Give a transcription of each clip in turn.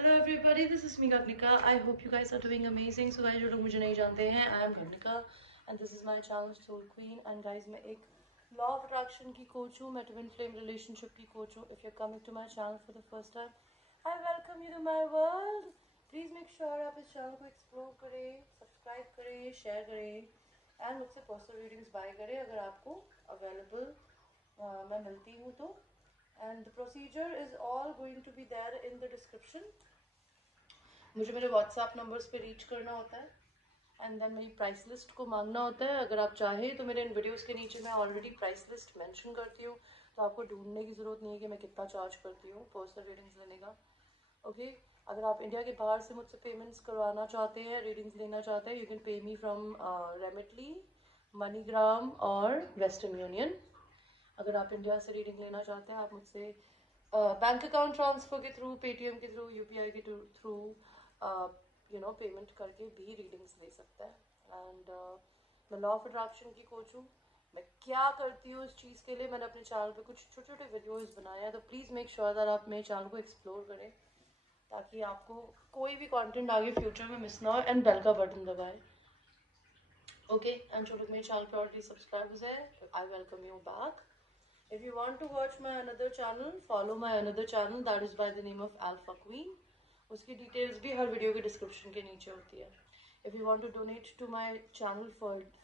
Hello everybody, this is me Gagnika. I hope you guys are doing amazing. So guys, जो लोग मुझे नहीं जानते हैं, I am Gagnika and this is my channel Soul Queen. And guys, मैं एक law of attraction की coach हूँ, मैं twin flame relationship की coach हूँ. If you're coming to my channel for the first time, I welcome you to my world. Please make sure आप इस channel को explore करें, subscribe करें, share करें and मुझसे personal readings buy करें अगर आपको available मैं मिलती हूँ तो. And the procedure is all going to be there in the description. मुझे मेरे व्हाट्सएप नंबर्स पे रीच करना होता है एंड देन मेरी प्राइस लिस्ट को मांगना होता है. अगर आप चाहें तो मेरे इन वीडियोस के नीचे मैं ऑलरेडी प्राइस लिस्ट मेंशन करती हूँ, तो आपको ढूंढने की ज़रूरत नहीं है कि मैं कितना चार्ज करती हूँ पर्सनल रीडिंग्स लेने का. ओके अगर आप इंडिया के बाहर से मुझसे पेमेंट्स करवाना चाहते हैं, रीडिंग्स लेना चाहते हैं, you can pay me from Remitly, MoneyGram और वेस्टर्न यूनियन. अगर आप इंडिया से रीडिंग लेना चाहते हैं, आप मुझसे बैंक अकाउंट ट्रांसफ़र के थ्रू, पेटीएम के थ्रू, यूपीआई के थ्रू पेमेंट करके भी रीडिंग्स ले सकते हैं. एंड मैं लॉ ऑफ अट्रैक्शन की कोच हूँ. मैं क्या करती हूँ इस चीज़ के लिए, मैंने अपने चैनल पे कुछ छोटे छोटे वीडियोस बनाए हैं, तो प्लीज़ मेक श्योर दैट आप मेरे चैनल को एक्सप्लोर करें ताकि आपको कोई भी कंटेंट आगे फ्यूचर में मिस ना हो. एंड बेल का बटन दबाएं. ओके एंड जो लोग मेरे चैनल पे ऑलरेडी सब्सक्राइबर्स है, I welcome you back. If you want to watch my another channel, follow my another channel that is by the name of Alpha Queen. उसकी details भी हर video के description के नीचे होती है. If you want to donate to my channel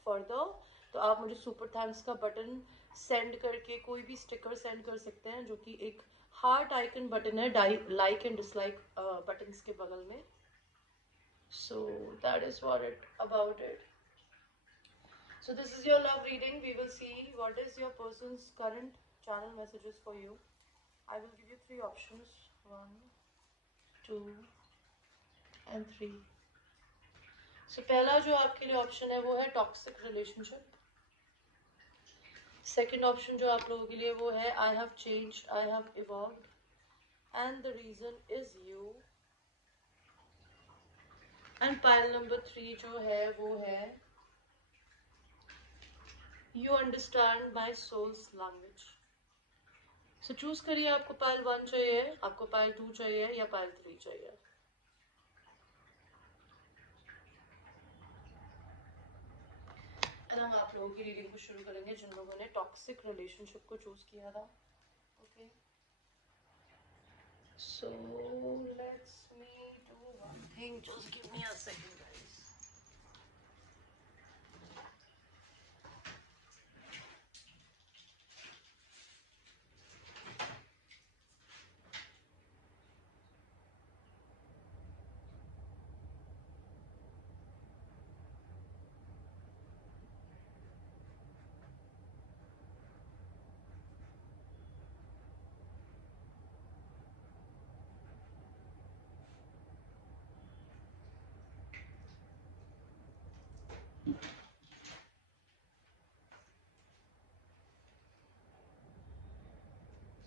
further, तो आप मुझे सुपर थैंक्स का बटन सेंड करके कोई भी स्टिकर सेंड कर सकते हैं, जो कि एक हार्ट आइकन बटन है लाइक एंड डिसलाइक बटन्स के बगल में. So that is what it about it. So this is your love reading. We will see what is your person's current channel messages for you. I will give you 3 options. 1, 2 and 3. So पहला जो आपके लिए option है वो है toxic relationship. Second option जो आप लोगों के लिए वो है I have changed, I have evolved and the reason is you. And pile number 3 जो है वो है You understand my soul's language. So choose करिए, आपको पाइल 1 चाहिए, आपको पाइल 2 चाहिए या पाइल 3 चाहिए. एंड हम आप लोगों की रीडिंग को शुरू करेंगे जिन लोगों ने टॉक्सिक रिलेशनशिप को चूज किया था. Okay so let's me do one thing. Just give me a second guys.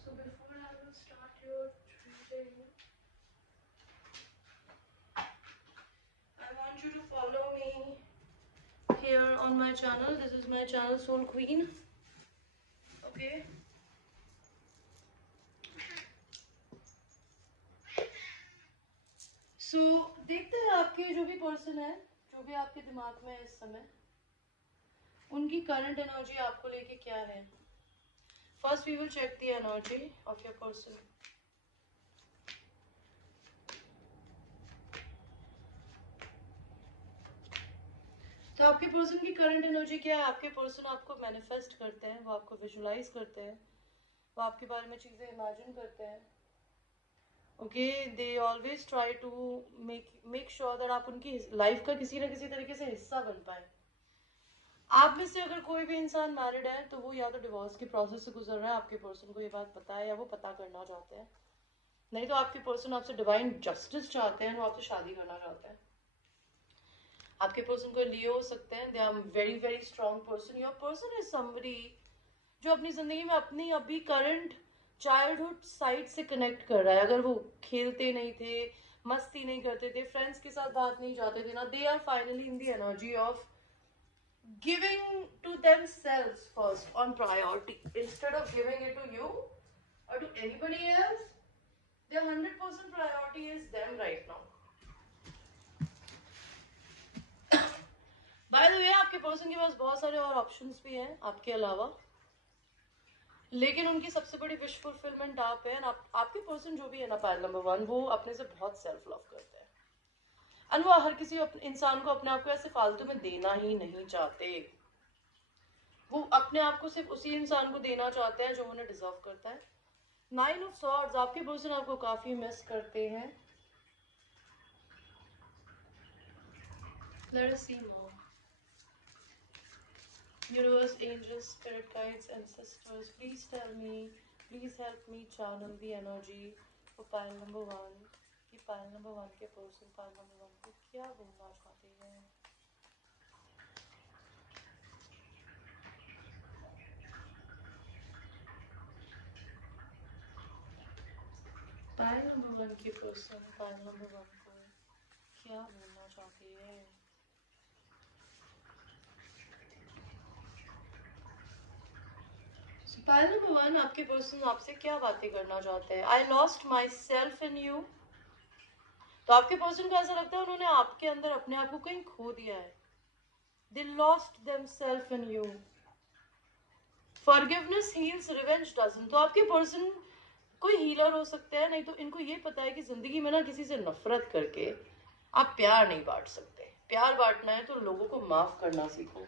So before I will start your reading, I want you to follow me here on my channel. This is my channel Soul Queen. Okay. So देखते हैं आपके जो भी person है, जो भी आपके दिमाग में है इस समय, उनकी करंट एनर्जी आपको लेके क्या है. First we will check the energy of your person. तो आपके पर्सन की करंट एनर्जी क्या है. आपके पर्सन आपको मैनिफेस्ट करते हैं, वो आपको विजुलाइज करते हैं, वो आपके बारे में चीज़ें इमेजिन करते हैं. Okay they always try to make sure that आप उनकी लाइफ का किसी ना किसी तरीके से हिस्सा बन पाए. आप में से अगर कोई भी इंसान मैरिड है तो वो या तो डिवोर्स के प्रोसेस से गुजर रहा है, आपके पर्सन को ये बात पता है या वो पता करना चाहते हैं. नहीं तो आपके पर्सन आपसे डिवाइन जस्टिस चाहते हैं, वो आपसे शादी करना चाहते हैं. आपके पर्सन को लियो हो सकते हैं. They are very very strong person. Your person is somebody जो अपनी जिंदगी में अपनी अभी करंट चाइल्डहुड साइड से कनेक्ट कर रहा है. अगर वो खेलते नहीं थे, मस्ती नहीं करते थे, फ्रेंड्स के साथ बात नहीं जाते थे ना, they are finally in the energy of giving to themselves first on priority instead of giving it to you or to anybody else. Their 100% priority is them right now. By the way आपके person के पास बहुत सारे और options भी हैं आपके अलावा, लेकिन उनकी सबसे बड़ी विश फुलफिलमेंट आप है। आपके पर्सन जो भी है ना पाइल नंबर 1, वो अपने से बहुत सेल्फ लव करते हैं और वो हर किसी इंसान को अपने आप को ऐसे फालतू में देना ही नहीं चाहते। वो अपने आप को सिर्फ उसी इंसान को देना चाहते हैं जो उन्हें डिजर्व करता है। 9 ऑफ सॉर्ड्स, आपके पर्सन आपको काफी मिस करते हैं। Let us see more. Universe, angels, spirit guides, ancestors, please tell me, please help me channel the energy for pile number 1. कि pile number 1 के person pile number 1 को क्या बोलना चाहते हैं। pile number 1 के person pile number 1 को क्या बोलना चाहते हैं। पाइल नंबर 1, आपके पर्सन आपसे क्या बातें करना चाहते हैं। I lost my self in you. तो आपके पर्सन को ऐसा लगता है उन्होंने आपके अंदर अपने आप को कहीं खो दिया है। They lost themselves in you. Forgiveness heals, revenge doesn't. तो आपके पर्सन कोई हीलर हो सकता है, नहीं तो इनको ये पता है कि जिंदगी में ना किसी से नफरत करके आप प्यार नहीं बांट सकते। प्यार बांटना है तो लोगों को माफ करना सीखो।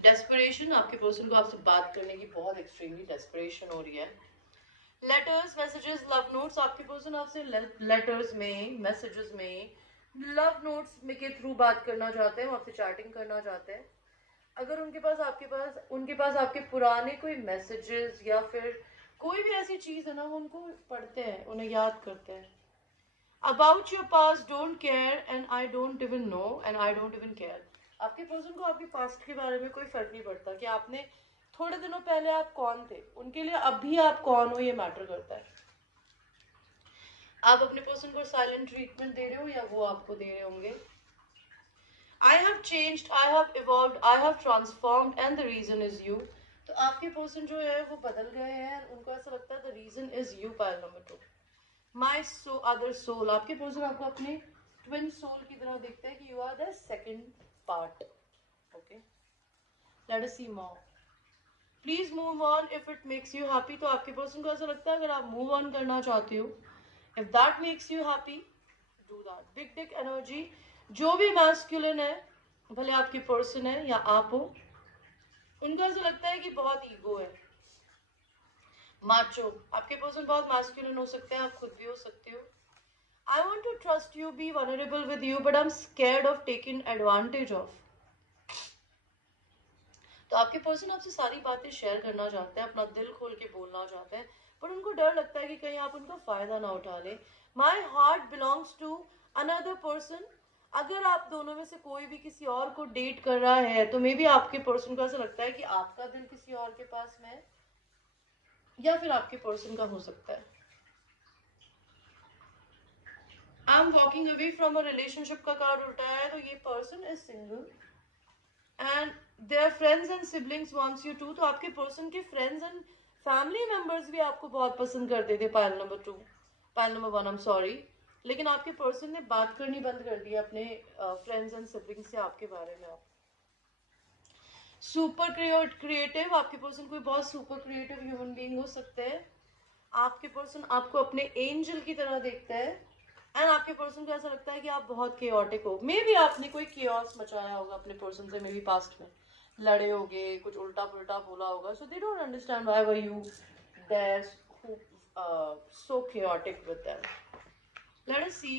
डेस्परेशन, आपके पर्सन को आपसे बात करने की बहुत एक्सट्रीमली डेस्परेशन हो रही है। लेटर्स, मैसेजेस, लव नोट्स, आपके पर्सन आपसे लेटर्स में, मैसेजेस में, लव नोट्स में के थ्रू बात करना चाहते हैं, आपसे चैटिंग करना चाहते हैं। अगर उनके पास आपके पुराने कोई मैसेजेस या फिर कोई भी ऐसी चीज है ना, वो उनको पढ़ते हैं, उन्हें याद करते हैं। About your past, don't care and I don't even know and I don't even care. आपके पर्सन को आपके पास्ट के बारे में कोई फर्क नहीं पड़ता कि आपने थोड़े दिनों पहले आप कौन थे, उनके लिए अभी आप कौन हो ये मैटर करता है। आप अपने पर्सन को साइलेंट ट्रीटमेंट दे रहे हो या वो आपको दे रहे होंगे। I have changed, I have evolved, I have transformed and the reason is you. तो आपके पर्सन जो है वो बदल गए हैं, उनको ऐसा लगता है the reason is you. Pile number 2, my other soul, आपके पर्सन आपको अपने ट्विन सोल की तरह देखते हैं कि you are the second part. Okay, let us see more. Please move on if it makes you happy. तो आपके पर्सन को ऐसा लगता है अगर आप मूव ऑन करना चाहते हो, if that makes you happy, do that. Big dick energy, जो भी मैस्कुलिन है, भले आपके पर्सन है या आप हो, उनको ऐसा लगता है कि बहुत ईगो है। माचो, आपके पर्सन बहुत मैस्कुलिन हो सकते हैं, आप खुद भी हो सकते हो। I want to trust you, be vulnerable with you, but I'm scared of taking advantage of. तो आपके पर्सन आपसे सारी बातें शेयर करना चाहते हैं, अपना दिल खोल के बोलना चाहते हैं, पर उनको डर लगता है कि कहीं आप उनका फायदा ना उठा लें। My heart belongs to another person. अगर आप दोनों में से कोई भी किसी और को डेट कर रहा है तो मे बी आपके पर्सन को ऐसा लगता है कि आपका दिल किसी और के पास में है, या फिर आपके पर्सन का हो सकता है। I am walking away from a relationship का कार्ड उल्टा है, तो ये person is single and their friends and siblings wants you to. तो आपके पर्सन के फ्रेंड्स एंड फैमिली मेंबर्स भी आपको बहुत पसंद करते थे। Pile number 2, pile number 1, I am sorry, लेकिन आपके पर्सन ने बात करनी बंद कर दी अपने फ्रेंड्स एंड सिबलिंग्स से आपके बारे में। आप सुपर क्रिएटिव, आपके पर्सन कोई बहुत सुपर क्रिएटिव ह्यूमन बीइंग हो सकते हैं। आपके पर्सन आपको अपने एंजल की तरह देखता है एंड आपके पर्सन को ऐसा लगता है कि आप बहुत केओटिक हो। मे बी आपने कोई केओस मचाया होगा अपने पर्सन से, मे बी पास्ट में लड़े होगे, कुछ उल्टा पुल्टा बोला होगा, so they don't understand why were you there so chaotic with them. Let us see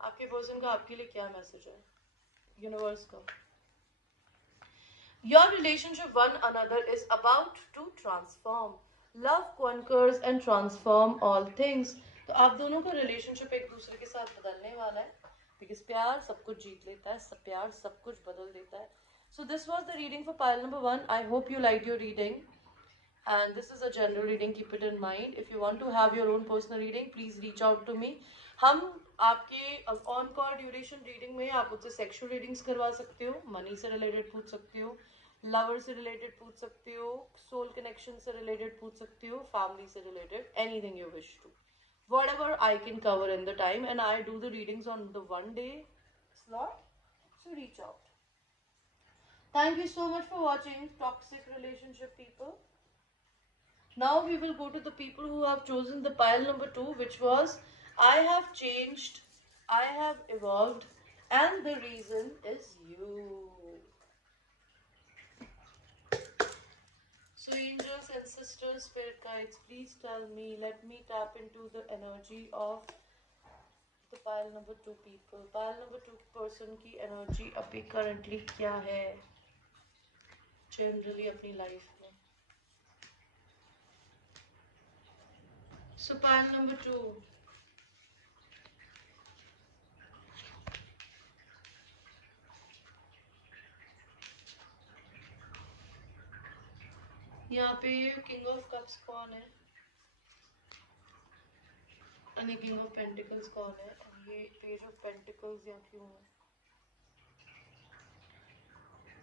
आपके पर्सन का आपके लिए क्या मैसेज है यूनिवर्स का। Your relationship one another is about to transform. Love conquers and transform all things. तो आप दोनों का रिलेशनशिप एक दूसरे के साथ बदलने वाला है, बिकॉज प्यार सब कुछ जीत लेता है, सब प्यार सब कुछ बदल देता है। So this was the reading for pile number 1. I hope you like your reading and this is a general reading, keep it in mind. If you want to have your own personal reading, please reach out to me. हम आपके on call duration reading में आप मुझसे sexual readings करवा सकते हो, money से related पूछ सकते हो, लवर से रिलेटेड पूछ सकते हो, सोल कनेक्शन से रिलेटेड पूछ सकते हो, फैमिली से related, anything you wish to, whatever I can cover in the time, and I do the readings on the 1 day slot, so reach out. Thank you so much for watching toxic relationship people. Now we will go to the people who have chosen the pile number 2, which was I have changed, I have evolved, and the reason is you. So angels, ancestors, spirit guides, please tell me, let me tap into the energy of the pile number 2 people. Pile number 2 person की energy अभी currently क्या है generally अपनी life में. So pile number 2. यहाँ पे king of cups कौन है, यानी किंग ऑफ पेंटिकल्स कौन है, ये पेज ऑफ पेंटिकल्स यहाँ क्यों है.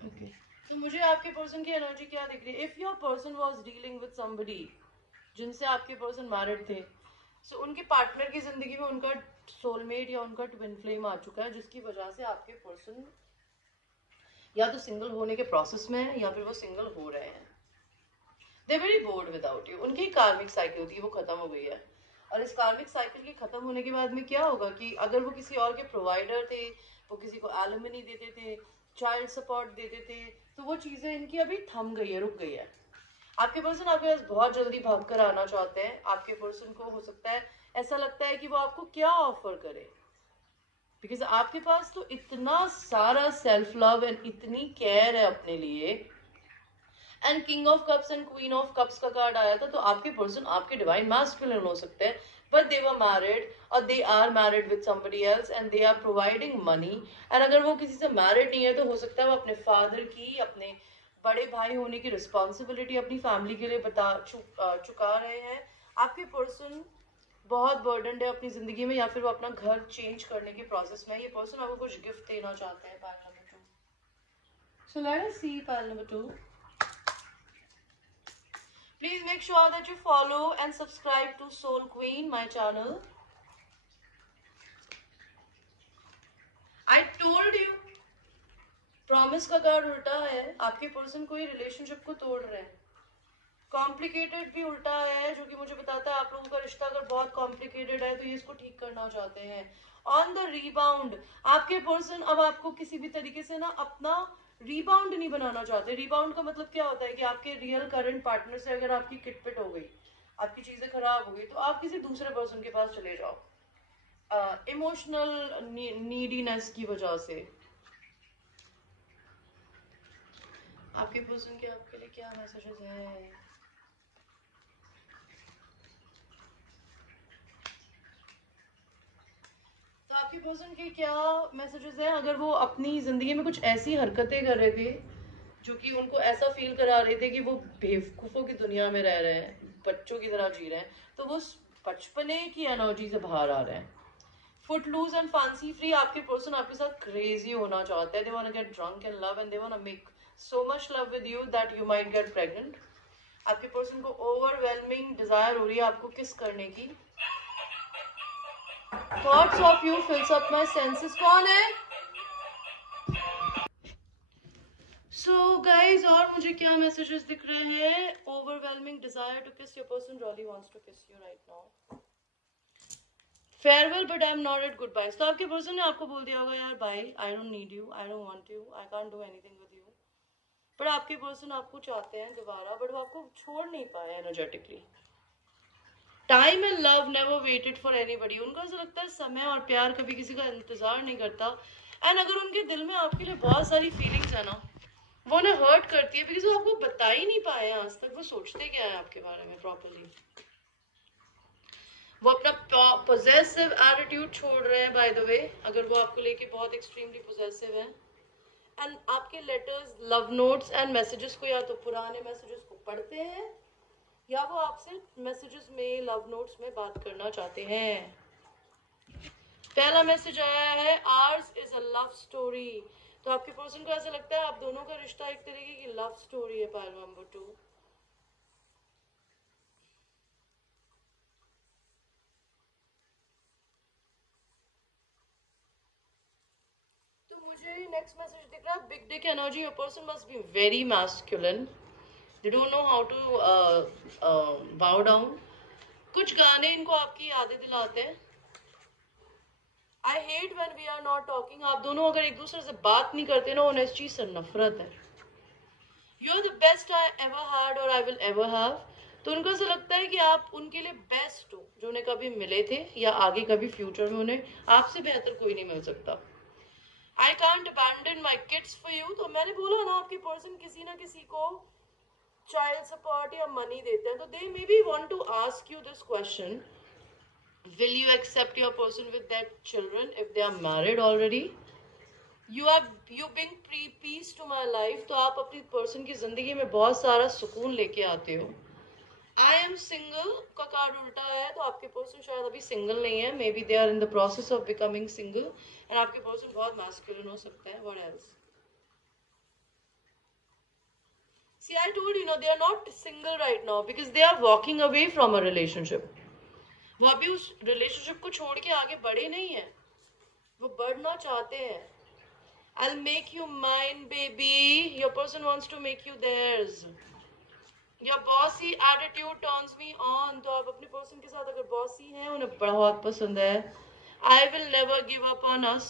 ओके, तो मुझे आपके पर्सन की एनर्जी क्या दिख रही है. If your person was dealing with somebody जिनसे आपके पर्सन मैरिड थे, सो उनके पार्टनर की जिंदगी में उनका सोलमेट या उनका ट्विन फ्लेम आ चुका है, जिसकी वजह से आपके पर्सन या तो सिंगल होने के प्रोसेस में है या फिर वो सिंगल हो रहे हैं. They very bored without you. उनकी कार्मिक साइकिल थी, वो खत्म हो गई है. और इस कार्मिक साइकिल के खत्म होने के बाद में क्या होगा कि अगर वो किसी और के प्रोवाइडर थे, वो किसी को एलिमनी देते थे, चाइल्ड सपोर्ट देते थे, तो वो चीजें इनकी अभी थम गई है, रुक गई है. आपके पर्सन आपके पास बहुत जल्दी भाग कर आना चाहते हैं. आपके पर्सन को हो सकता है ऐसा लगता है कि वो आपको क्या ऑफर करे, बिकॉज आपके पास तो इतना सारा सेल्फ लव एंड इतनी केयर है अपने लिए. And king of cups and queen of cups का कार्ड आया था, तो आपके पर्सन आपके डिवाइन मास्कुलिन हो सकते हैं, बट दे वर मैरिड और they are married with somebody else and they are providing money. And अगर वो किसी से मैरिड नहीं है तो हो सकता है वो अपने फादर की, अपने बड़े भाई होने की रिस्पॉन्सिबिलिटी अपनी फैमिली के लिए चुका रहे हैं. आपके पर्सन बहुत बर्डनड है अपनी जिंदगी में, या फिर वो अपना घर चेंज करने के प्रोसेस में. ये पर्सन आपको कुछ गिफ्ट देना चाहते हैं. Pile number 2. So let us see pile number 2. Please make sure that you follow and subscribe to Soul Queen, my channel. I told you. Promise का कार्ड उल्टा है. आपके पर्सन कोई रिलेशनशिप को तोड़ रहे हैं. कॉम्प्लिकेटेड भी उल्टा है, जो कि मुझे बताता है आप लोगों का रिश्ता अगर बहुत कॉम्प्लिकेटेड है तो ये इसको ठीक करना चाहते हैं. ऑन द रीबाउंड, आपके पर्सन अब आपको किसी भी तरीके से ना अपना रीबाउंड नहीं बनाना चाहते. रीबाउंड का मतलब क्या होता है कि आपके रियल करंट पार्टनर से अगर आपकी किटपिट हो गई, आपकी चीजें खराब हो गई, तो आप किसी दूसरे पर्सन के पास चले जाओ इमोशनल नीडीनेस की वजह से. आपके पर्सन के आपके लिए क्या मैसेजेस है. तो आपके पर्सन के क्या मैसेजेस हैं. अगर वो अपनी जिंदगी में कुछ ऐसी हरकतें कर रहे थे जो कि उनको ऐसा फील करा रहे थे कि वो बेवकूफों की दुनिया में रह रहे हैं, बच्चों की तरह जी रहे हैं, तो वो बचपने की एनर्जी से बाहर आ रहे हैं. Foot loose and fancy free. आपके पर्सन आपके साथ क्रेजी होना चाहते हैं. They want to get drunk in love and they want to make so much love with you that you might get pregnant. आपके पर्सन को ओवरवेलमिंग डिजायर हो रही है आपको किस करने की. Thoughts of you fills up my senses. कौन है. सो गाइज, और मुझे क्या मैसेजेस दिख रहे हैं. Overwhelming desire to kiss. Your person really wants to kiss you right now. Farewell but I am not at goodbye. तो आपके पर्सन ने आपको बोल दिया होगा यार bye, I don't need you, I don't want you, I can't do anything with you. But आपके person आपको चाहते हैं दोबारा, बट वो आपको छोड़ नहीं पाए energetically. Time and love never waited for anybody. उनको ऐसा लगता है समय और प्यार कभी किसी का इंतजार नहीं करता. एंड अगर उनके दिल में आपके लिए बहुत सारी फीलिंग्स है ना, वो उन्हें हर्ट करती है बिकॉज वो आपको बता ही नहीं पाए आज तक वो सोचते क्या है आपके बारे में प्रॉपरली. वो अपना पोजेसिव एटीट्यूड छोड़ रहे हैं बाय द वे, अगर वो आपको लेके बहुत एक्सट्रीमली पोजेसिव है. एंड आपके letters, love notes and messages को या तो पुराने मैसेजेस को पढ़ते हैं या वो आपसे मैसेजेस में, लव नोट्स में बात करना चाहते हैं. पहला मैसेज आया है, ours is a love story. तो आपके पर्सन को ऐसा लगता है आप दोनों का रिश्ता एक तरीके की लव स्टोरी है पाइल नंबर 2। तो मुझे नेक्स्ट मैसेज दिख रहा है big dick energy. Your person must be very masculine, they don't know how to bow down. कुछ गाने इनको आपकी यादें दिलाते हैं। I hate when we are not talking. आप दोनों अगर एक दूसरे से बात नहीं करते ना, उन्हें इस चीज से नफरत है। You are the best I ever had और आई विल एवर हैव। तो उनको ऐसा लगता है कि आप उनके लिए बेस्ट हो जो उन्हें कभी मिले थे या आगे कभी फ्यूचर में उन्हें आपसे बेहतर कोई नहीं मिल सकता। I can't abandon my kids for you. तो मैंने बोला ना आपके पर्सन किसी ना किसी को चाइल्ड सपोर्ट या मनी देते हैं, तो they may be want to ask you this question, will you accept your person with their children if they are married already? You bring peace to my life। तो आप अपनी person की जिंदगी में बहुत सारा सुकून लेके आते हो। I am single का कार्ड उल्टा है, तो आपके पर्सन शायद अभी सिंगल नहीं है। Maybe they are in the process of becoming single and आपके पर्सन बहुत मैस्कुलिन हो सकता है। What else? See, I told you, they are not single right now because they are walking away from a relationship। वो अभी उस relationship को छोड़ के आगे बढ़े नहीं है, वो बढ़ना चाहते हैं। I'll make you mine, baby. Your person wants to make you theirs. Your bossy attitude turns me on। तो आप अपने पर्सन के साथ अगर बॉसी हैं, उन्हें बहुत पसंद है। I will never give up on us।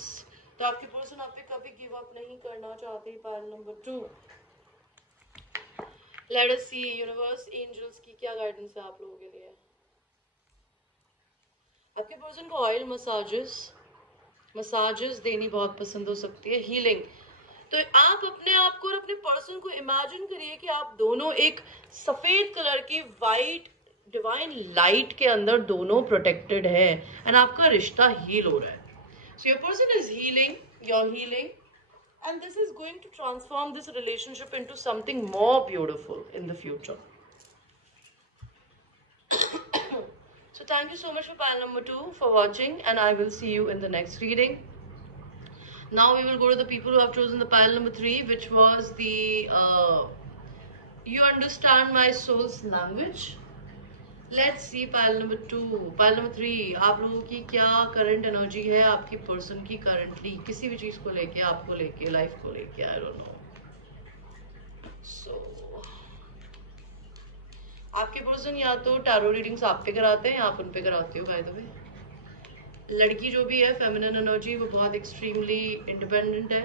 तो आपके पर्सन आप पे कभी गिव अप नहीं करना चाहते। Pile number 2। Let us see universe angels की क्या गाइडेंस है आप लोगों के लिए। आपके पर्सन को ऑयल मसाजेस देनी बहुत पसंद हो सकती है। हीलिंग। तो आप अपने आप को और अपने पर्सन को इमेजिन करिए कि आप दोनों एक सफेद कलर की वाइट डिवाइन लाइट के अंदर दोनों प्रोटेक्टेड है एंड आपका रिश्ता हील हो रहा है। So your person is healing, your healing, and this is going to transform this relationship into something more beautiful in the future. So thank you so much for pile number 2 for watching, and I will see you in the next reading. Now we will go to the people who have chosen the pile number 3, which was the you understand my soul's language. Let's see pile number 2, pile number 3। आप लोगों की क्या current energy है आपकी person की currently, किसी भी चीज को लेके, आपको लेके, लाइफ को लेके, आई डोंट नो। सो आपके पर्सन या तो टैरो रीडिंग्स आप पे कराते हैं या आप उन पे कराते हो। बाय द वे, लड़की जो भी है फेमिनिन एनर्जी, वो बहुत एक्सट्रीमली इंडिपेंडेंट है,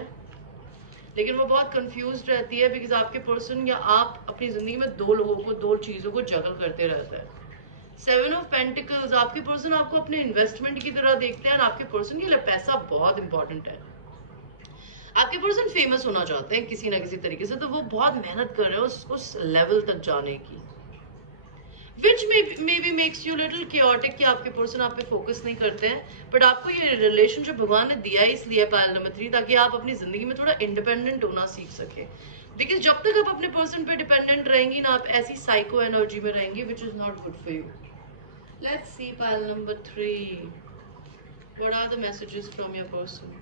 लेकिन वो बहुत कंफ्यूज्ड रहती है बिकॉज आपके पर्सन या आप अपनी जिंदगी में दो लोगों को, दो चीजों को जगल करते रहता है। 7 ऑफ पेंटिकल्स, आपके पर्सन आपको अपने इन्वेस्टमेंट की तरह देखते हैं। आपके पर्सन के लिए पैसा बहुत इंपॉर्टेंट है। आपके पर्सन फेमस होना चाहते हैं किसी ना किसी तरीके से, तो वो बहुत मेहनत कर रहे हैं उस लेवल तक जाने की, which maybe makes you little chaotic कि आपके पर्सन आप पे फोकस नहीं करते हैं। बट आपको ये रिलेशनशिप भगवान ने दिया इसलिए पाइल नंबर 3, ताकि आप अपनी जिंदगी में थोड़ा इंडिपेंडेंट होना सीख सके। बिकॉज जब तक आप अपने पर्सन पे डिपेंडेंट रहेंगी ना, आप ऐसी साइको एनर्जी में रहेंगी which is not good for you. Let's see pile number 3, what are the messages from your person.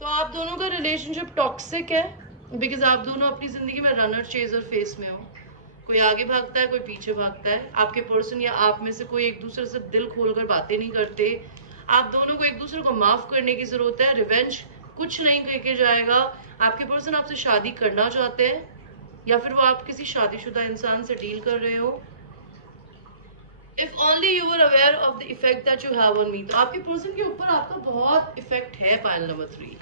तो आप दोनों का रिलेशनशिप टॉक्सिक है बिकॉज आप दोनों अपनी जिंदगी में रनर चेजर फेस में हो। कोई आगे भागता है, कोई पीछे भागता है। आपके पर्सन या आप में से कोई एक दूसरे से दिल खोलकर बातें नहीं करते। आप दोनों को एक दूसरे को माफ करने की जरूरत है। रिवेंज कुछ नहीं करके जाएगा। आपके पर्सन आपसे शादी करना चाहते हैं या फिर वो आप किसी शादीशुदा इंसान से डील कर रहे हो। If only you are aware of the effect that you have on me. तो आपके पर्सन के ऊपर आपका बहुत इफेक्ट है पाइल नंबर 3।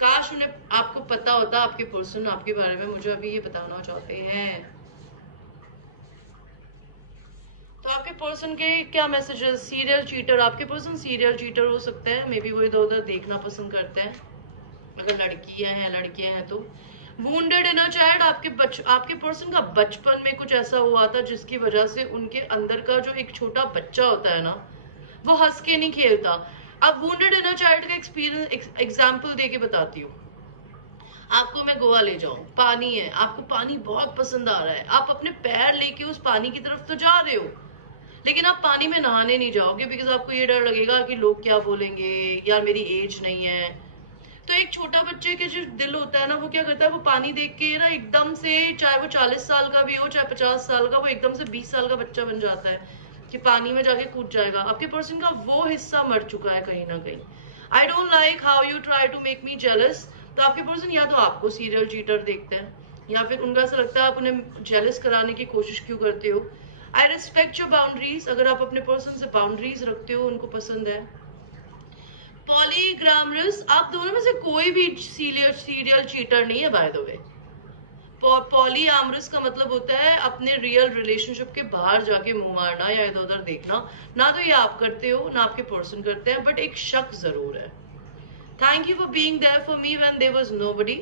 काश उन्हें आपको पता होता, आपके पर्सन आपके बारे में मुझे अभी ये बताना चाहते हैं। तो आपके पर्सन के क्या मैसेजेस। सीरियल चीटर, आपके पर्सन सीरियल चीटर हो सकते हैं। मे बी वो इधर उधर देखना पसंद करते हैं अगर लड़कियां हैं तो। वुंडेड इनर चाइल्ड, आपके पर्सन का बचपन में कुछ ऐसा हुआ था जिसकी वजह से उनके अंदर का जो एक छोटा बच्चा होता है ना, वो हंस के नहीं खेलता। अब वुंडेड इनर चाइल्ड का एक्सपीरियंस एग्जाम्पल देके बताती हूँ। आपको मैं गोवा ले जाऊं, पानी है, आपको पानी बहुत पसंद आ रहा है, आप अपने पैर लेके उस पानी की तरफ तो जा रहे हो, लेकिन आप पानी में नहाने नहीं जाओगे बिकॉज आपको ये डर लगेगा कि लोग क्या बोलेंगे, यार मेरी एज नहीं है। तो एक छोटा बच्चे के जो दिल होता है ना, वो क्या करता है, वो पानी देख के ना एकदम से, चाहे वो 40 साल का भी हो चाहे 50 साल का, वो एकदम से 20 साल का बच्चा बन जाता है कि पानी में जाके कूद जाएगा। आपके पर्सन का वो हिस्सा मर चुका है कहीं ना कहीं। I don't like how you try to make me jealous. तो आपके पर्सन या तो आपको सीरियल चीटर देखते हैं, या फिर उनका ऐसा लगता है आप उन्हें जेलस कराने की कोशिश क्यों करते हो। आई रिस्पेक्ट योर बाउंड्रीज, अगर आप अपने पर्सन से बाउंड्रीज रखते हो, उनको पसंद है। पॉलीग्रामरस, आप दोनों में से कोई भी सीरियल चीटर नहीं है बाय द वे। पॉलीआमरस का मतलब होता है अपने रियल रिलेशनशिप के बाहर जाके मुंह मारना या इधर उधर देखना। ना तो ये आप करते हो ना आपके पर्सन करते हैं, बट एक शक जरूर है। Thank you for being there for me when there was nobody.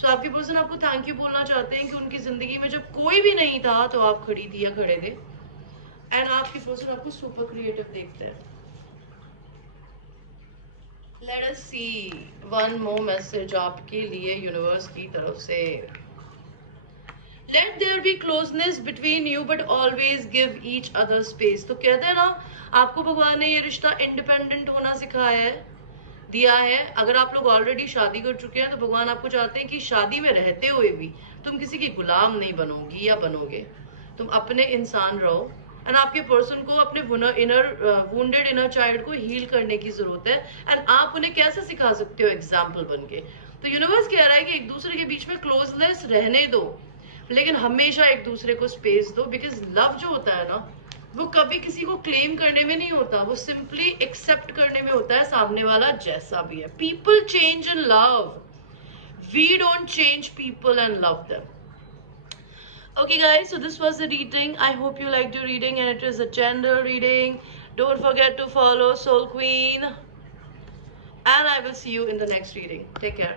So आपके पर्सन आपको थैंक यू बोलना चाहते हैं कि उनकी जिंदगी में जब कोई भी नहीं था तो आप खड़ी थी या खड़े थे। एंड आपके पर्सन आपको सुपर क्रिएटिव देखते हैं। Let us see one more message आपके लिए यूनिवर्स की तरफ से। Let there be closeness between you but always give each other space. तो कहते हैं ना, आपको भगवान ने ये रिश्ता इंडिपेंडेंट होना सिखाया है, दिया है। अगर आप लोग ऑलरेडी शादी कर चुके हैं तो भगवान आपको चाहते हैं कि शादी में रहते हुए भी तुम किसी की गुलाम नहीं बनोगी या बनोगे, तुम अपने इंसान रहो। एंड आपके पर्सन को अपने वुंडेड इनर चाइल्ड को हील करने की जरूरत है, एंड आप उन्हें कैसे सिखा सकते हो, एग्जाम्पल बन के। तो यूनिवर्स कह रहा है कि एक दूसरे के बीच में क्लोजनेस रहने दो, लेकिन हमेशा एक दूसरे को स्पेस दो। बिकॉज लव जो होता है ना, वो कभी किसी को क्लेम करने में नहीं होता, वो सिंपली एक्सेप्ट करने में होता है सामने वाला जैसा भी है। People change in love, we don't change people and love them. Okay guys, so this was the reading. I hope you liked your reading and it is a general reading. Don't forget to follow Soul Queen and I will see you in the next reading. Take care.